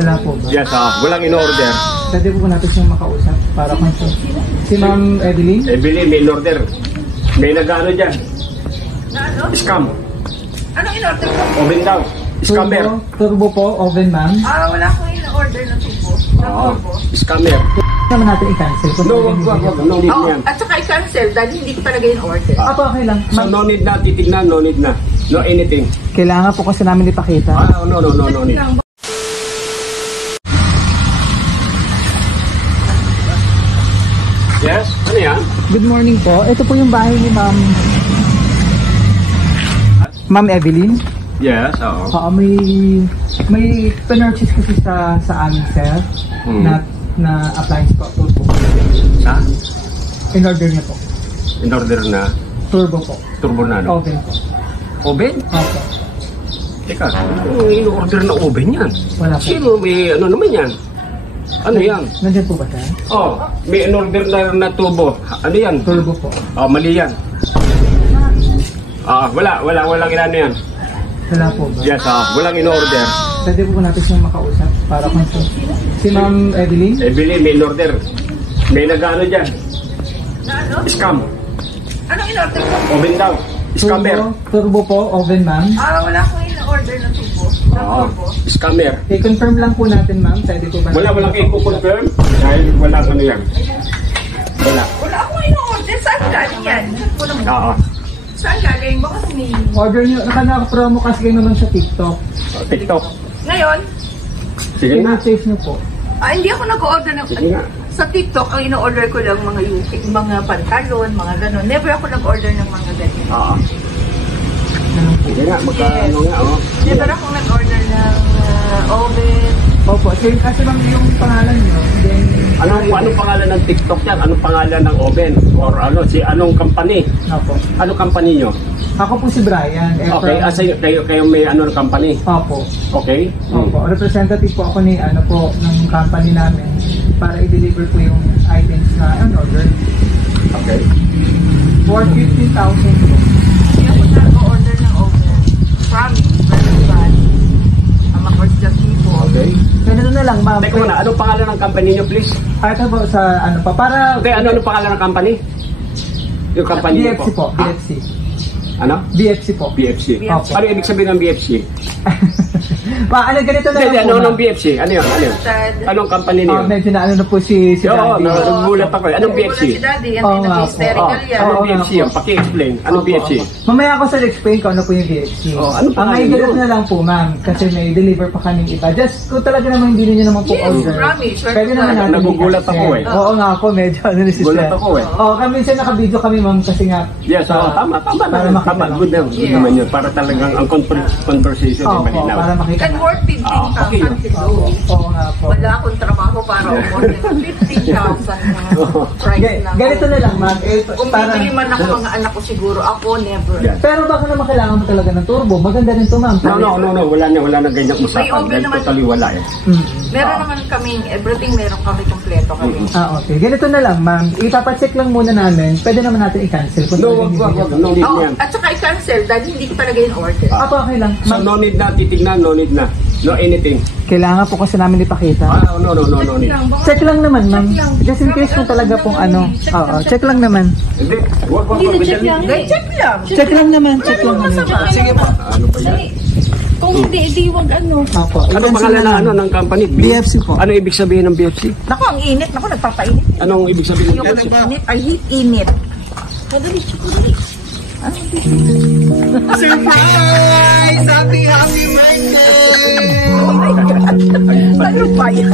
Wala po ba? Yes, walang in-order. Pwede po natin siyang makausap para confirm. Si Ma'am Evelyn? Evelyn, may in-order. May nag-ano dyan. Ano? Scam. Anong in-order ko? Oven daw. Scammer. Turbo po, oven ma'am. Wala akong in-order ng tubo. Turbo. Scammer. Naman natin i-cancel. No, wag. No need yan. At saka i-cancel dahil hindi ko talaga in-order. Apo, okay lang. So, no need na. Titignan, no need na. No anything. Kailangan po kasi namin ipakita. No need. Yes? Ano yan? Good morning po. Ito po yung bahay ni Ma'am Evelyn. Yes, oo. May pinurchase kasi sa amin, sir. Na appliance po. Turbo. Ha? In-order niya po. In-order na? Turbo po. Turbo na, no? Oven po. Oven? Opo. Teka, in-order na oven yan? Wala po. Sino may ano naman yan? Ano yan? Nandiyan po ba siya? May in-order na turbo. Ano yan? Turbo po. Mali yan. Walang inano yan. Wala po ba? Yes, walang in-order. Pwede po natin siyang makausap para confirm. Si Ma'am Evelyn? Evelyn, may in-order. May nag-ano dyan. Ano? Scam. Anong in-order ko? Oven daw. Scammer. Turbo po, oven ma'am. Wala akong in-order ng tubo. Turbo. Scammer. I-confirm lang po natin ma'am. Pwede po ba? Walang i-confirm dahil walang ano yan. Wala. Wala akong in-order. Saan galing yan? Saan galing? Baka may... Order nyo. Naka-promo kasi kayo naman sa TikTok. TikTok. Ngayon? Sige na. I-purchase nyo po. Hindi ako nag-order ng... Sige nga. Sa TikTok, ang in-order ko lang mga pantalon, mga gano'n. Never ako nag-order ng mga ganyan. Sige nga, magkano nga, Never ako nag-order ng oven. Opo, same kasi ma'am yung pangalan nyo. Then, Anong pangalan ng TikTok yan? Anong pangalan ng oven? Or anong company? Opo. Anong company nyo? Ako po si Brian. Okay, kayo may ng company? Opo. Okay. Opo. Representative po ako ng company namin para i-deliver po yung items na order. Okay. For 15,000 po. Hindi ako nag-order ng oven. Promise, very bad. I'm a first just people. Okay. Ganito na lang, ma'am. Teka muna, anong pangalan ng company nyo, please? Ito po sa para... Okay, anong pangalan ng company? Yung company nyo BFC po. BFC. Ano? BFC po. BFC. Opo. Ano ibig sabihin ng BFC? Ganito na lang po, Anong BFC? Ano yun? Anong company niyo? Medyo na na po si Daddy. Nagulat ako. Anong BFC? Si Daddy, yan din hysterical yan. Anong BFC? Paki-explain. Anong BFC? Mamaya ako sa explain ko ano po yung BFC. Ang i-ganito na lang po, ma'am, kasi may deliver pa kaming iba. Just kung talaga naman hindi niyo naman po order. Promise. Pwede naman natin. Nagugulat ako eh. Oo nga po, medyo ano ni sister. Gulat ako eh. Kami minsan naka-video kami, ma'am, kasi nga. Yes, tama. Tama. Good naman yun. Para talagang ang conversation ay malinaw. Para makita. And worth 15,000. Oo nga po. Wala akong trabaho para umorder ng 15,000 price lang. Ganito na lang, ma'am. Kung bibili man ako mga anak ko siguro, ako never. Pero baka naman kailangan mo talaga ng turbo. Maganda rin to, ma'am. No. Wala na ganyang usapan. May oven naman. Totally wala eh. Meron naman kaming everything, meron kami kompleto kami. Okay. Ganito na lang, ma'am. Ipapacheck lang muna namin. Pwede naman natin i-cancel. Wag. No need yan. At saka i-cancel dahil hindi ko talaga yung order. Apo, okay lang. So no need na. Titignan. No need na. No anything. Kailangan po kasi namin ipakita. No need. Check lang naman, ma'am. Just in case kung talaga pong ano. Check lang naman. Hindi. Wag. Check lang. Check lang naman. Check lang naman. Sige po. Ano pa yan? Kung hindi wag ano. Apo. Ano pangalan ng company? BFC po. Ano ibig sabihin ng BFC? Naku, ang init. Naku, nagpapainit. Anong ibig sabihin ng BFC? Init. I hate init. Madali, chikuli. Surprise! Happy birthday! Oh my God! Ano ba yan?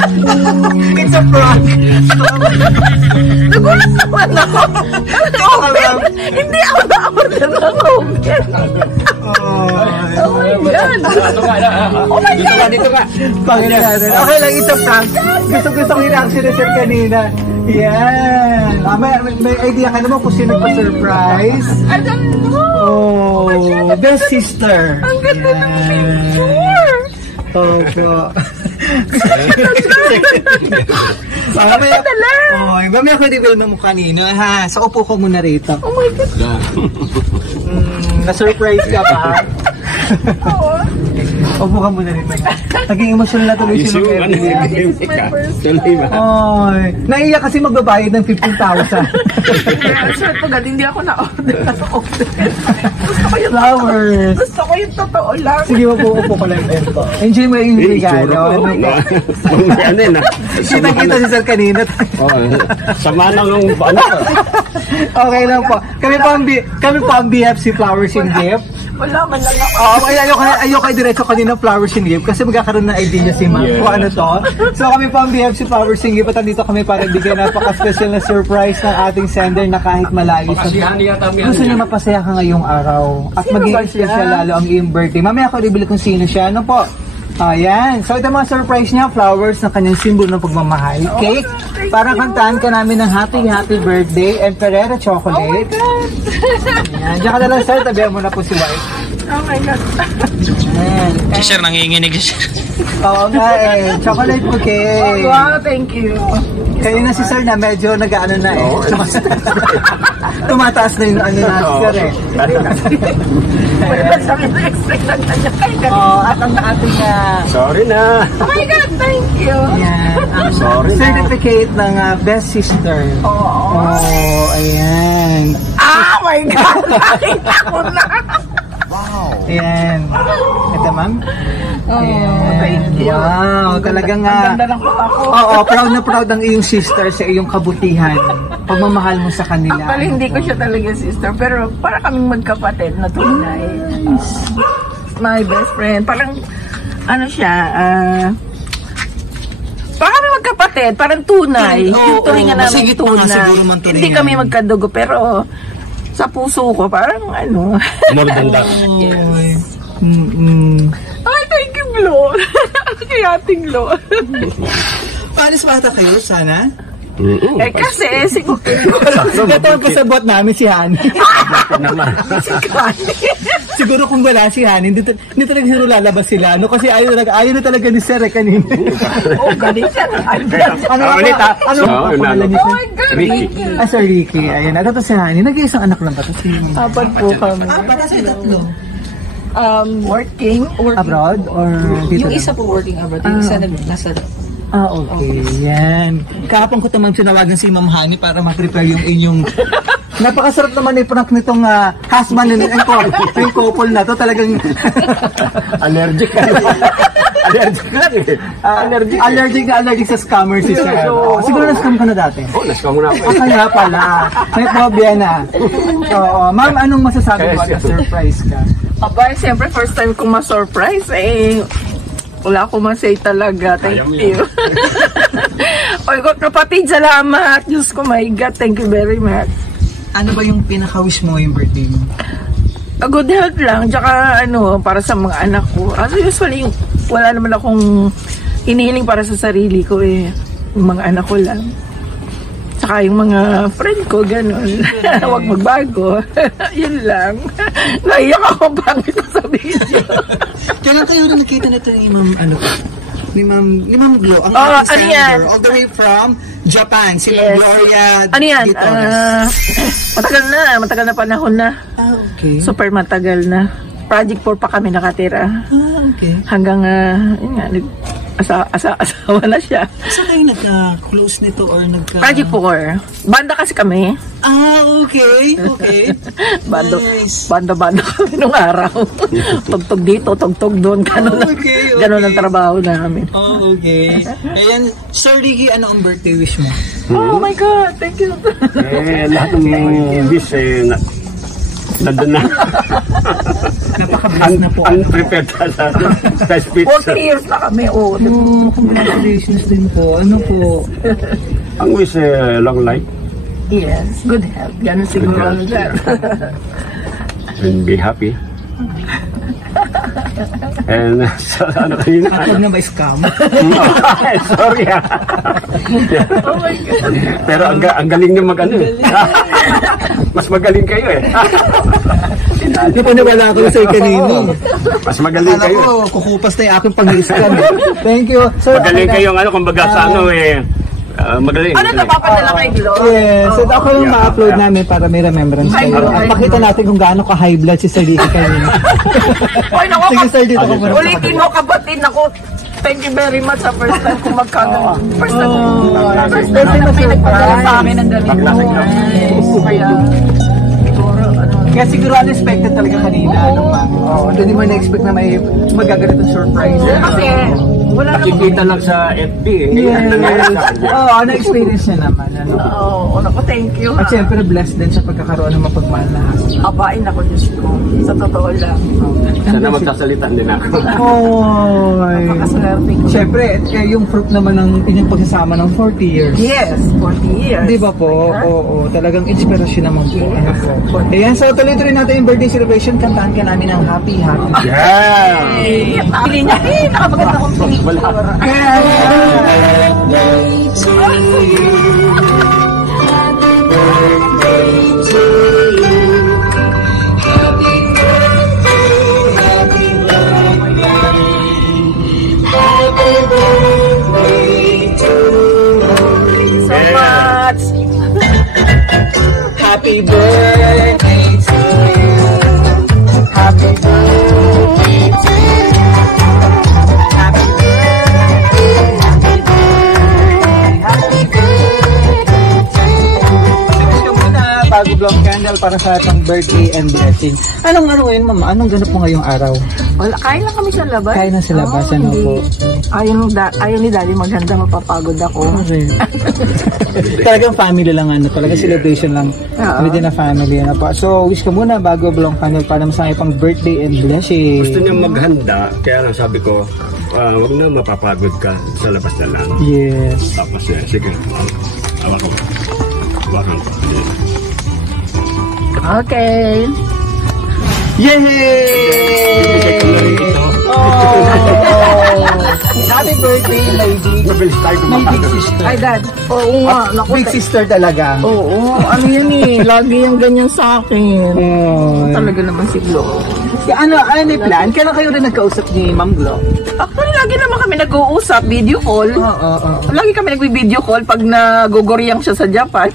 It's a prank! Nagulat naman ako! Open! Hindi ako na-order ng open! Oh my God! Oh my God! Dito ka. Panginoon natin. Okay lang, it's a prank. Gusto-gustong reaction ni Sir kanina. Yan. May idea ka naman kung sino pa-surprise? I don't know! Oh, best sister. Ang ganda ng picture! Opo. Mamaya ko i-reveal mo kanina, ha? So, upo ko muna rito. Oh my God! Na-surprise ka ba? Oo. Upo ka muna rito. Naging emotional na tuloy si Ma'am Evelyn. This is my first Tuloy ba? Ay, naiyak kasi magbabayad ng 15,000. Sir, pagod, hindi ako na-order. Flowers. Gusto ko yung totoo lang. Sige, upo ko lang dito. Enjoy mo yung regalo. Ano yun ah? Kita-kita si Sir kanina. Sama na nung ano. Okay lang po. Kami po ang BFC Flowers in Gift. Wala man lang ako. Ayoko diretso kanina Flowers in Gift kasi magkakaroon ng idea niya si Ma'am kung ano to. So kami po ang BFC Flowers in Gift at andito kami para bigyan napaka-special na surprise ng ating sender na kahit malayo sa gusto niya mapasaya ka ngayong araw at maging special lalo ang iyong birthday. Mamaya ako ibili kung sino siya. Ano po? Ayan. So ito mga surprise niya, flowers na kanyang simbolo ng pagmamahal. Cake, para kantahan ka namin ng happy birthday and Ferrero chocolate. Ayan. Diyan ka na lang sir, tabihan mo na po si White. Oh my God. Ayan. Si Sir nanginginig siya. Oo nga eh. Chocolate bouquet. Oh, wow, thank you. Kayo na si sir na medyo nag-ano na eh. Tumataas na yung ano na si sir eh. Sabi na expect na kanya kayo. At ang ating Sorry na. Oh my God, thank you. ang Sorry na. certificate ng best sister. Oh, ayan. Oh my God, nakita ko na. Ayan. Ito ma'am. Thank you. Wow, talagang Ang ganda lang po ako. Oo, proud na proud ang iyong sister sa iyong kabutihan. Pagmamahal mo sa kanila. Actually, hindi ko siya talaga sister, pero para kaming magkapatid na tunay. My best friend. Parang, ano siya, para kami magkapatid, parang tunay. Yung turingan namin Masigit pa nga tunay. siguro man turingan. Hindi kami magkadugo, pero sa puso ko, parang ano. More than that. Yes. Ay, thank you, Glo. Kay ating Glo. Panis bata kayo, sana? Eh, kasi, siguro, Ito ang pasabot namin si Hani. Siguro kung wala si Hani, hindi talaga siguro lalabas sila. No? Kasi ayaw na talaga ni Sir kanina. oh, galing siya. Ano ulit, ha? Ano So, ang pangalan niya? Oh my God, Ricky. Sir Ricky. Ayun, ito si Hani. Nag-iisang anak lang ba ito? Apat po kami. Para sa tatlo. Working. Abroad? Or dito Yung lang? isa po working abroad, yung isa nasa Okay. Yan. Kahapon ko tumang sinawagan si Ma'am Hani para ma-prepare yung inyong... Napakasarap naman yung prank nitong husband and yung couple na to. Talagang... Allergic ka. Allergic lang eh. allergic sa scammer si Sir. Siguro na-scam ka na dati. Let's go muna ako. Kaya pala. May phobia na. Oo. Ma'am, anong masasabi mo at surprise ka? Aba, siyempre, first time kong ma-surprise, wala akong masay talaga. Thank you. Oy, kapatid, salamat. Diyos ko, my God, thank you very much. Ano ba yung pinaka-wish mo yung birthday mo? A good health lang, tsaka para sa mga anak ko. Kasi usually, wala naman akong hinihiling para sa sarili ko eh. Yung mga anak ko lang. Tsaka yung mga friend ko, gano'n. Huwag magbago. Yun lang. Naiyak ako pangit sa video. Kailan kayo na nakita nito ni Ma'am, ni Ma'am Glo, ang ano ating yan? senator, all the way from Japan, si Ma'am Yes. Gloria Ano yan? Ditones. Matagal na panahon na. Okay. Super matagal na. Project 4 pa kami nakatira. Okay. Hanggang, yun nga, asawa na siya. Saan kayo nagka-close nito or nagka... Project 4. Banda kasi kami. Okay. Nice. Banda kami nung araw. Tugtog dito, tugtog doon. Okay. Ganon ang trabaho namin. Okay. Ayan, Sir Ricky, ano ang birthday wish mo? Oh my God, thank you. Lahat ng wish nandun na. Napaka-blessed na po. Unprepared sa speech. 40 years na kami. Congratulations din po. Ano po? Ang wish, long life Yes, good health. Ganon siguro ang and be happy. And ano kanina? Huwag na ba scam? Sorry ha. Oh my God. Pero ang galing niyo mas magaling kayo eh. Napaniwala ko sa'yo kanino. Mas magaling Alam kayo. ko, kukupas na yung aking pang-scam. Thank you. Sir, Magaling kayo kumbaga sa Madali. Ano napapadala kay Glo? Yes, so ako yung ma-upload namin para may remembrance Ay, kayo. ay, At pakita natin kung gaano ka-high blood si Sir Ricky kanina. Oy, naku, Sige sir, dito ka muna. ulitin mo kapatid ako. Thank you very much sa first time kung magkagano. First time na pinagpadala sa akin ng ganito. Kaya, siguro, ano. Kaya siguro unexpected talaga kanina. Ano pa? Hindi mo na-expect na may magaganitong surprise. Kasi, wala naman. Nakikita lang sa FB eh. Ngayon, nangyari sa kanya. Oo, na-experience niya naman. Ano? Oo, naku, thank you. At syempre, blessed din sa pagkakaroon ng mapagmahal na husband. Abain ako, Diyos ko. Sa totoo lang. Sana magsasalita din ako. Oy. Napakaswerte ko. Syempre, yung fruit naman ng inyong pagsasama ng 40 years. Yes, 40 years. Di ba po? Oo, talagang inspirasyon naman po. Ano po? Ayan, so tuloy-tuloy natin yung birthday celebration. Kantahan ka namin ng happy, happy. Yeah! Pili niya, nakapaganda kong pili. So much. Happy birthday to you. Happy birthday to you. Happy birthday, happy birthday, happy birthday to you. Ito muna, bago blow candle para sa atong birthday and blessing. Anong ano ngayon, mama? Anong ganap mo ngayong araw? Wala, kain lang kami sa labas. Kain lang sa labas, Oo, ano hindi. po? Ayaw ni Daddy maganda, mapapagod ako. Okay. Talagang family lang ano, talagang celebration lang. Oo. Within a family ano pa. So, wish ko muna bago blong candle para masaya pang birthday and blessing. Gusto niya maghanda, kaya lang sabi ko, wag na mapapagod ka, sa labas na lang. Yes. Tapos sige, awa ko. Awakan ko. Okay. Yay! Oh! Happy birthday, my big, Mabilis tayo my big kumakain. sister. Ay, Dad. Oo nga. Naku, Big sister talaga. Oo, ano yan eh. Lagi yung ganyan sa akin. Oh. Talaga naman si Glo. Ano may plan? Kailan kayo rin nagkausap ni Ma'am Glo? Actually, lagi naman kami nag-uusap, video call. Oo. Lagi kami nag-video call pag naguguriyang siya sa Japan.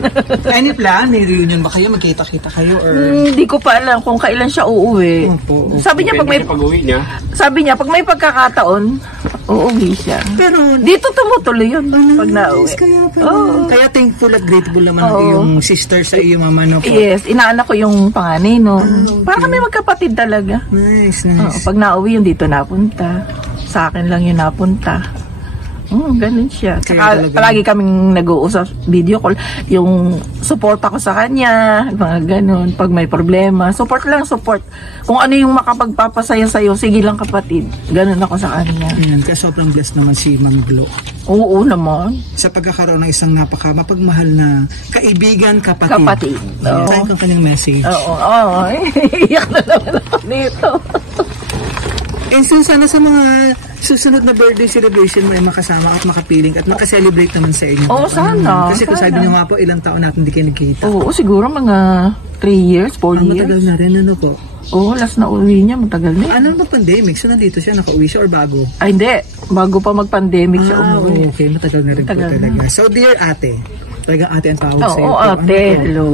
Any plan? May reunion ba kayo? Magkita-kita kayo? Or... Hindi ko pa alam kung kailan siya uuwi. Opo. Sabi niya Pag-uwi niya, pag may pagkakataon, uuwi siya. Pero, Dito tumutuloy yun pag nauwi. Oo. Kaya thankful at grateful naman ang Oo. iyong sister sa iyo, mama, no? Po. Yes, inaanak ko yung panganay noon. Para kami magkapatid talaga. Nice, Oo, nice. pag nauwi yun dito napunta. Sa akin lang yun napunta. Ganun siya. Kaya Saka talaga- palagi kaming nag-uusap video call. Yung support ako sa kanya, mga ganun. Pag may problema, support lang, support. Kung ano yung makapagpapasaya sa'yo, sige lang kapatid. Ganun ako sa kanya. Ayan, kaya sobrang blessed naman si Ma'am Glo. Oo naman. Sa pagkakaroon ng isang mapagmahal na kaibigan, kapatid. Kapatid. Oo. Saan kang kanyang message? Oo. Iyak na naman ako dito. And so, sana sa mga susunod na birthday celebration mo ay makasama at makapiling at makaselebrate naman sa inyo. Oo, sana. Kasi kung Sana. sabi niyo nga po, ilang taon natin hindi kayo nagkita. Oo, siguro mga 3 years, 4 Ang matagal years. na rin, ano po? Oo, last na uwi niya, matagal na. Ano ba pandemic? So, nandito siya, nakauwi siya or bago? Ay, hindi. Bago pa mag-pandemic siya umuwi. Okay. Matagal na rin po Matagal na. talaga. So, dear ate, talagang ate ang tawag Oo, sa'yo. po. ate. Ano po? Hello.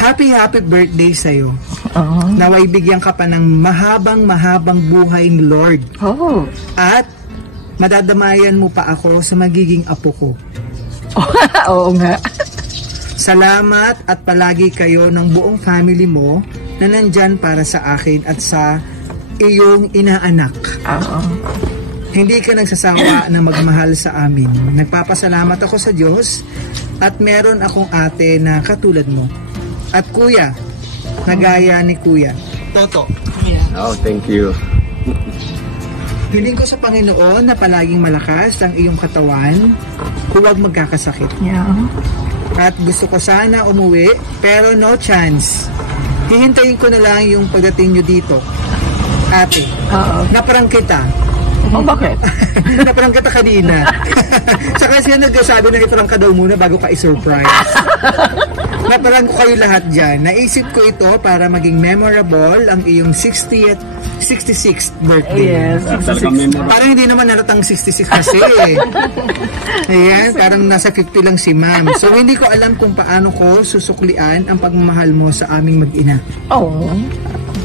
Happy birthday sa'yo. Oo. Naway bigyan ka pa ng mahabang buhay ni Lord. Oo. At madadamayan mo pa ako sa magiging apo ko. Oo nga. Salamat at palagi kayo ng buong family mo na nandyan para sa akin at sa iyong inaanak. Oo. Hindi ka nagsasawa na magmahal sa amin. Nagpapasalamat ako sa Diyos at meron akong ate na katulad mo. At kuya, na gaya ni kuya. Toto. oh, thank you. Hiling ko sa Panginoon na palaging malakas ang iyong katawan, huwag magkakasakit. Yeah. At gusto ko sana umuwi, pero no chance. Hihintayin ko na lang yung pagdating nyo dito. Ate, Oo. naparang kita. Oh, bakit? Naparang kita kanina. Saka siya nagsasabi na iparang ka daw muna bago ka i-surprise. Naparang ko kayo lahat dyan. Naisip ko ito para maging memorable ang iyong 60th 66th birthday. Yes, Talagang 66. memorable. Parang hindi naman naratang 66 kasi. Ayan, parang nasa 50 lang si ma'am. So, hindi ko alam kung paano ko susuklian ang pagmamahal mo sa aming mag-ina. Oo.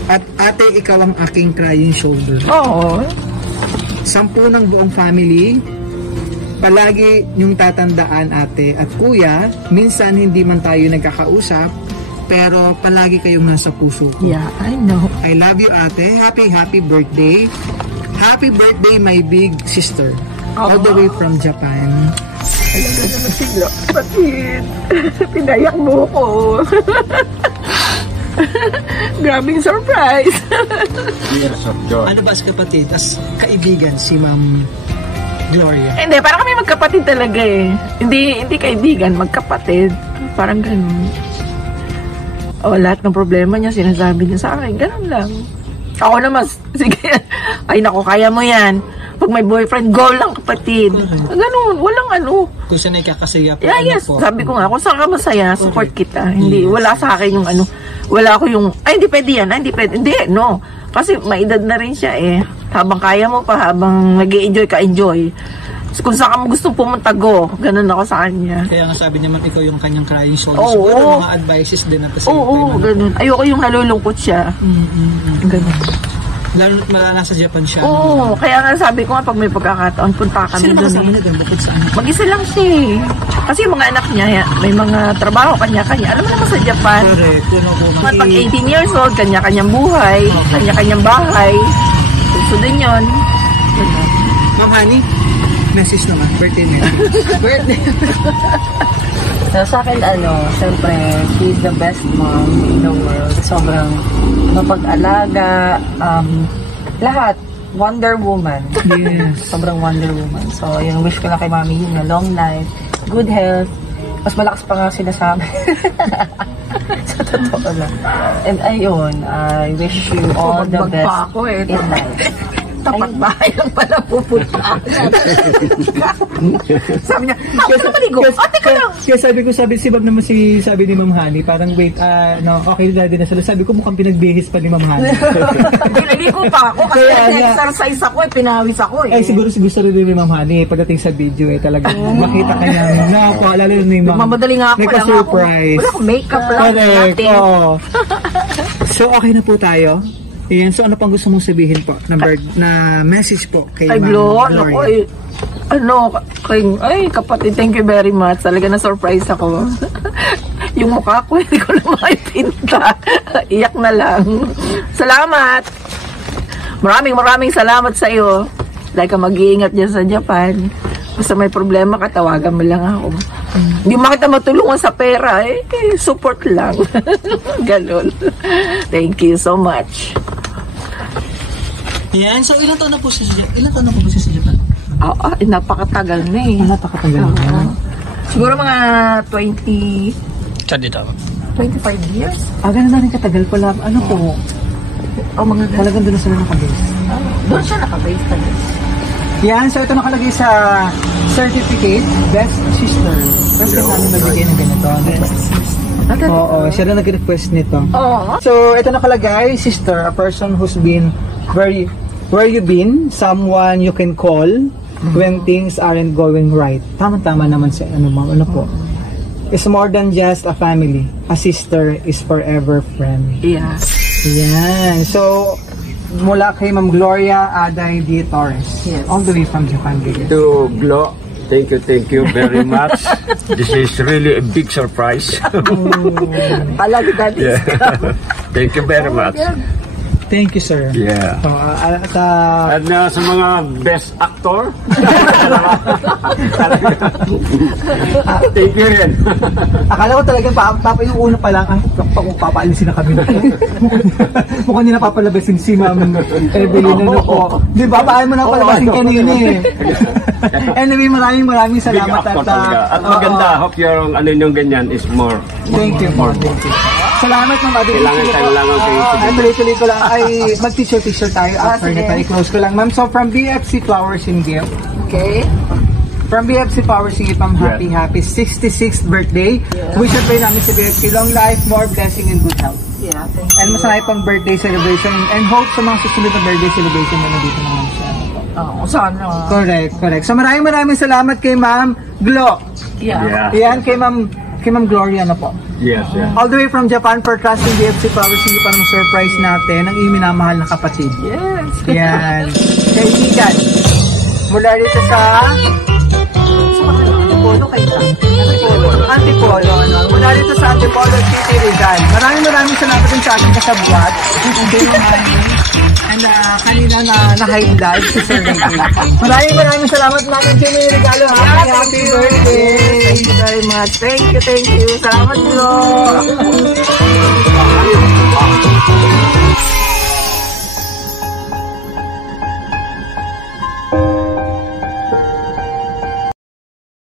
At ate, ikaw ang aking crying shoulder. Oo. 10 ng buong family, palagi yung tatandaan ate at kuya, minsan hindi man tayo nagkakausap, pero palagi kayong nasa puso ko. Yeah, I know. I love you ate. Happy birthday. Happy birthday my big sister. All the way from Japan. Talaga naman sigla. Kapatid, pinayak mo ko. Grabing surprise. Years of joy. Ano ba si kapatid? As kaibigan si Ma'am Gloria. Hindi, parang kami magkapatid talaga eh. Hindi kaibigan, magkapatid. Parang ganun. O, lahat ng problema niya, sinasabi niya sa akin. Ganun lang. Ako naman, sige. Ay, naku, kaya mo yan. Pag may boyfriend, go lang kapatid. Ganun, walang ano. Kung saan ikakasaya po. Yeah, yes. Sabi ko nga, kung saan ka masaya, support kita. Hindi, wala sa akin yung ano. Wala ko yung, ay, hindi pwede yan. Ay, hindi pwede. Hindi, no. Kasi maedad na rin siya eh. Habang kaya mo pa, habang nag-i-enjoy ka, enjoy. Kung saan ka mo gustong pumunta, go. Ganun ako sa kanya. Kaya nga sabi naman ikaw yung kanyang crying shoulder. Oo. Siguro mga advices din at the same Oo, time. ganun. Ayoko yung nalulungkot siya. Ganun. Lalo nasa Japan siya. Oo, kaya nga sabi ko nga pag may pagkakataon, punta kami Sino ba doon kasama eh. niya doon? Bakit saan? Mag-isa lang siya eh. Kasi yung mga anak niya, may mga trabaho, kanya-kanya. Alam mo naman sa Japan, Correct. Yun ako. pag 18 years old, kanya-kanyang buhay, kanya-kanyang bahay. Gusto din yun. Ganun. Ma'am Honey, message naman. Birthday message. Birthday. So, sa akin, syempre, she's the best mom in the world. Sobrang mapag-alaga, lahat. Wonder Woman. Yes. Sobrang Wonder Woman. So, yung wish ko lang kay Mami yun, long life, good health. Mas malakas pa nga sinasabi. Sa totoo lang. And ayun, I wish you all the Magpa best ako eh. in life. Tapat bahay lang pala pupunta. Sabi niya, bakit ka maligo? Ate ka lang. Kaya sabi si Bob naman sabi ni Ma'am Honey, parang wait, no, okay na din na sila. Sabi ko mukhang pinagbihis pa ni Ma'am Honey. Pinaligo pa ako kasi Kaya nga. exercise ako eh, pinawis ako eh. Siguro gusto rin ni Ma'am Honey pagdating sa video talaga makita ka niya. No, lalo ni Ma'am. Mamadali nga ako. Nagka-surprise. Wala akong makeup lang. Correct. Nothing. Oo. So, okay na po tayo. Ayan, so ano pang gusto mong sabihin po na message po kay Ay, Ma'am Glo, Gloria? kapatid, thank you very much. Talaga na-surprise ako. Yung mukha ko, hindi ko na makipinta. Iyak na lang. Salamat! Maraming salamat sa iyo. Like ka mag-iingat dyan sa Japan. Basta may problema ka, tawagan mo lang ako. Hindi mo kita matulungan sa pera, support lang. Ganon. Thank you so much. Yan, so ilan taon na po siya sa Japan? Napakatagal na eh. Napakatagal na. Siguro mga 25 years. Ganun na rin katagal pala. Ano po? Mga Talagang doon na sila nakabase. doon siya nakabase talaga. Yan, so ito nakalagay sa certificate, Best Sister. First time namin nabigay ng ganito. Oo, siya na nag-request nito. Oo. So, ito nakalagay, sister, a person who's been where you been, someone you can call when things aren't going right. Tama-tama naman sa ma'am, ano po. It's more than just a family. A sister is forever friend. Yeah. Yan. So, mula kay Ma'am Gloria Aday D. Torres. Yes. All the way from Japan. To Glo, thank you very much. This is really a big surprise. Talaga daddy. Yeah. Thank you very much. Thank you, sir. Yeah. So, And sa mga best actor, thank you rin. akala ko talagang yung una pa lang, papaalisin na kami. Mukhang hindi na papalabasin si Ma'am Evelyn. Ano po? Di ba? Paano mo na palabasin kanina eh. Anyway, maraming Big salamat. actor talaga. At maganda, hope yung ganyan is more. Thank you po. Thank you. Salamat Ma'am Adi. Kailangan kayo. Tuloy ko lang ay mag-picture tayo after nito. I-close ko lang. Ma'am, so from BFC Flowers and Gift. Okay. From BFC Flowers and Gift, ma'am, happy 66th birthday. Wish and pray namin sa BFC long life, more blessing and good health. Yeah, thank you. And masaya pang birthday celebration and hope sa mga susunod na birthday celebration na nandito naman siya. Oo, sana. Correct. So maraming salamat kay Ma'am Glo. Yeah. Yan, kay Ma'am Gloria na po. Yes. All the way from Japan for trusting BFC Powers Singip para ma-surprise natin ang iyong minamahal na kapatid. Yes. Yan. Kaibigan. Mula rito sa Antipolo. Mula rito sa Antipolo City, Rizal. Maraming salamat din sa ating kasabwat. And kanina na high blood si Sir Ricky. Maraming salamat namin Jimmy regalo. Happy birthday! Thank you very much. Thank you. Salamat, Glo.